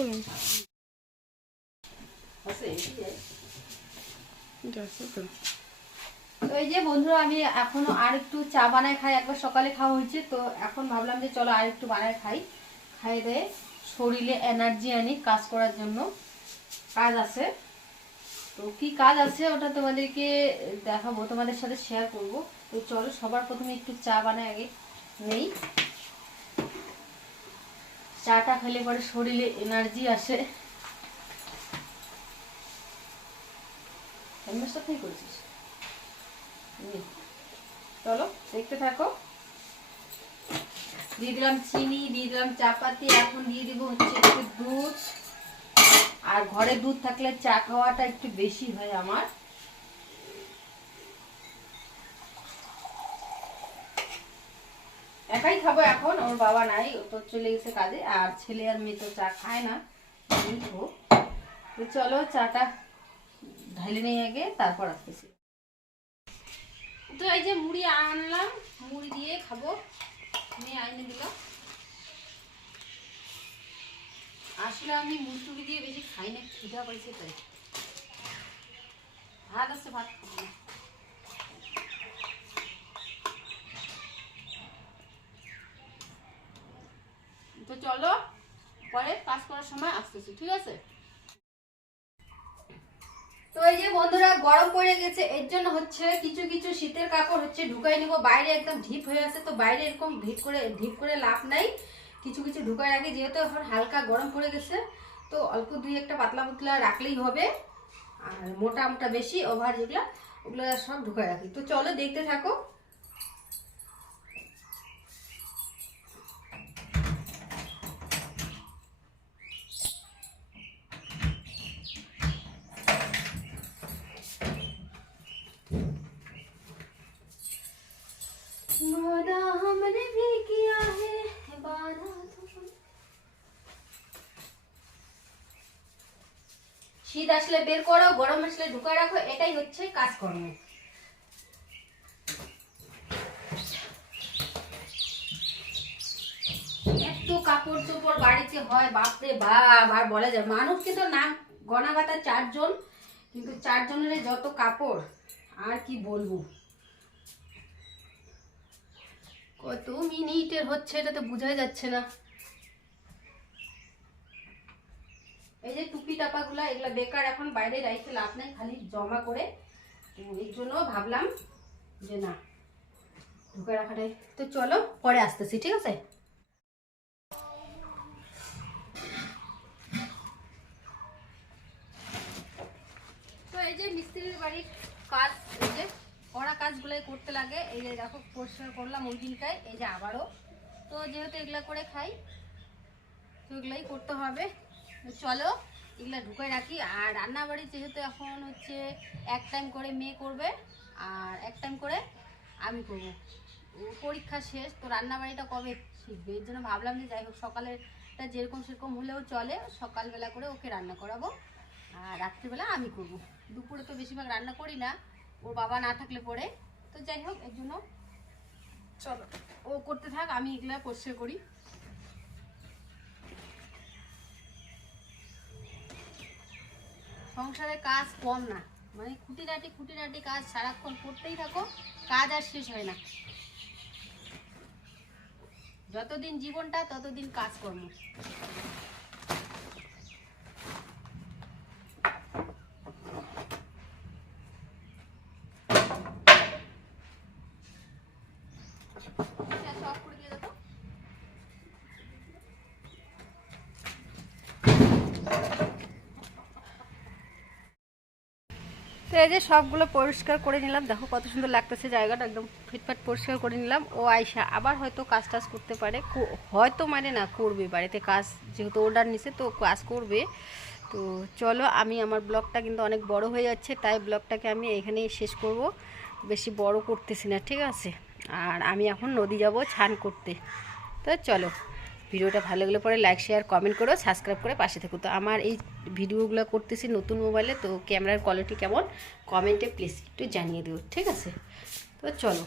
বলুন। তো এই যে বন্ধুরা, আমি এখনো আর একটু চা বানায় খাই। একবার সকালে খাওয়া হয়েছে, তো এখন ভাবলাম যে চলো আর একটু বানায় খাই। খাইয়ে দিয়ে শরীরে এনার্জি আনি কাজ করার জন্য। কাজ আছে, তো কি কাজ আছে ওটা তোমাদেরকে দেখাবো, তোমাদের সাথে শেয়ার করব। তো চলো সবার প্রথমে একটু চা বানায় আগে নেই। চাটা খেলে পরে শরীরে এনার্জি আসে। সাথেই করছিস, চলো দেখতে থাকো। দিয়ে দিলাম চিনি, দিয়ে দিলাম চাপাতি, এখন দিয়ে দিব হচ্ছে একটু দুধ। আর ঘরে দুধ থাকলে চা খাওয়াটা একটু বেশি হয় আমার। একাই খাবো এখন, ওর বাবা নাই, ও তো চলে গেছে কাজে। আর ছেলে আর মেয়ে তো চা খায় না। তো চলো চাটা ঢালে নিয়ে আগে, তারপর আসতেছি। তো এই যে মুড়ি আনলাম, মুড়ি দিয়ে খাবো। মেয়ে আইনে দিল। আসলে আমি মুড়ি টুড়ি দিয়ে বেশি খাই না, খিদা পাইছে তাই। ভাত আছে, ভাত খাবো না। তো চলো পরে কাজ করার সময় আসতেছি, ঠিক আছে? তো এই যে বন্ধুরা, গরম পড়ে গেছে, এর জন্য হচ্ছে কিছু কিছু শীতের কাপড় হচ্ছে ঢুকাই নিব। বাইরে একদম ঢিপ হয়ে আছে, তো বাইরে এরকম ঢিপ করে লাভ নাই। কিছু কিছু ঢুকায় রাখি, যেহেতু এখন হালকা গরম পড়ে গেছে। তো অল্প দুই একটা পাতলা পাতলা রাখলেই হবে। আর মোটা মোটা বেশি ওভার যেগুলা, ওগুলো সব ঢুকায় রাখি। তো চলো দেখতে থাকো। শীত আসলে বের করো, গরম আসলে ঢুকায় রাখো, এটাই হচ্ছে কাজকর্ম। এত কাপড় চোপড় বাড়িতে হয়, বাপরে বাপ, আর বলা যায়। মানুষ কিন্তু না গনা গাতা 4 জন, কিন্তু 4 জনের যত কাপড়, আর কি বলবো। কত মিনিটের হচ্ছে এটা তো বোঝাই যাচ্ছে না। এই যে টুপি টাপা গুলা, এগুলা বেকার, এখন বাইরে রাইখে লাভ নাই, খালি জমা করে। তো এর জন্য ভাবলাম যে না, ঢুকে রাখাটাই। তো চলো পরে আসতেছি, ঠিক আছে? তো এই যে মিস্ত্রির বাড়ির কাজ, এই যে কড়া কাজগুলাই করতে লাগে। এই যে দেখো পরিষ্কার করলাম ওই দিনটায়, এই যে আবারও। তো যেহেতু এগুলা করে খাই, তো এগুলাই করতে হবে। চলো এগুলা ঢুকে রাখি। আর রান্না বাড়ি যেহেতু এখন হচ্ছে এক টাইম করে মেয়ে করবে, আর এক টাইম করে আমি করব। পরীক্ষা শেষ, তো রান্না বাড়িটা কবে শিখবে, এর জন্য ভাবলাম যে যাই হোক সকালেরটা যেরকম সেরকম হলেও চলে, সকালবেলা করে ওকে রান্না করাবো, আর রাত্রিবেলা আমি করব। দুপুরে তো বেশিরভাগ রান্না করি না, ওর বাবা না থাকলে পরে। তো যাই হোক, এর জন্য চলো ও করতে থাক, আমি এগুলা পরিষ্কার করি। সংসারে কাজ কম না, মানে খুঁটিনাটি কাজ সারাক্ষণ করতেই থাকো, কাজ আর শেষ হয় না। যতদিন জীবনটা ততদিন কাজকর্ম। তো এই যে সবগুলো পরিষ্কার করে নিলাম, দেখো কত সুন্দর লাগতেছে জায়গাটা, একদম ফিটফাট পরিষ্কার করে নিলাম। ও আয়সা আবার হয়তো কাজ টাজ করতে পারে, হয়তো মানে না, করবে বাড়িতে কাজ, যেহেতু অর্ডার নিছে তো কাজ করবে। তো চলো, আমি আমার ব্লগটা কিন্তু অনেক বড় হয়ে যাচ্ছে, তাই ব্লগটাকে আমি এখানেই শেষ করব, বেশি বড় করতেছি না, ঠিক আছে? আর আমি এখন নদী যাব স্নান করতে। তো চলো, ভিডিওটা ভালো লাগলে পরে লাইক শেয়ার কমেন্ট করো, সাবস্ক্রাইব করে পাশে থেকো। তো আমার এই ভিডিওগুলো করতেছি নতুন মোবাইলে, তো ক্যামেরার কোয়ালিটি কেমন কমেন্টে প্লিজ একটু জানিয়ে দিও, ঠিক আছে? তো চলো।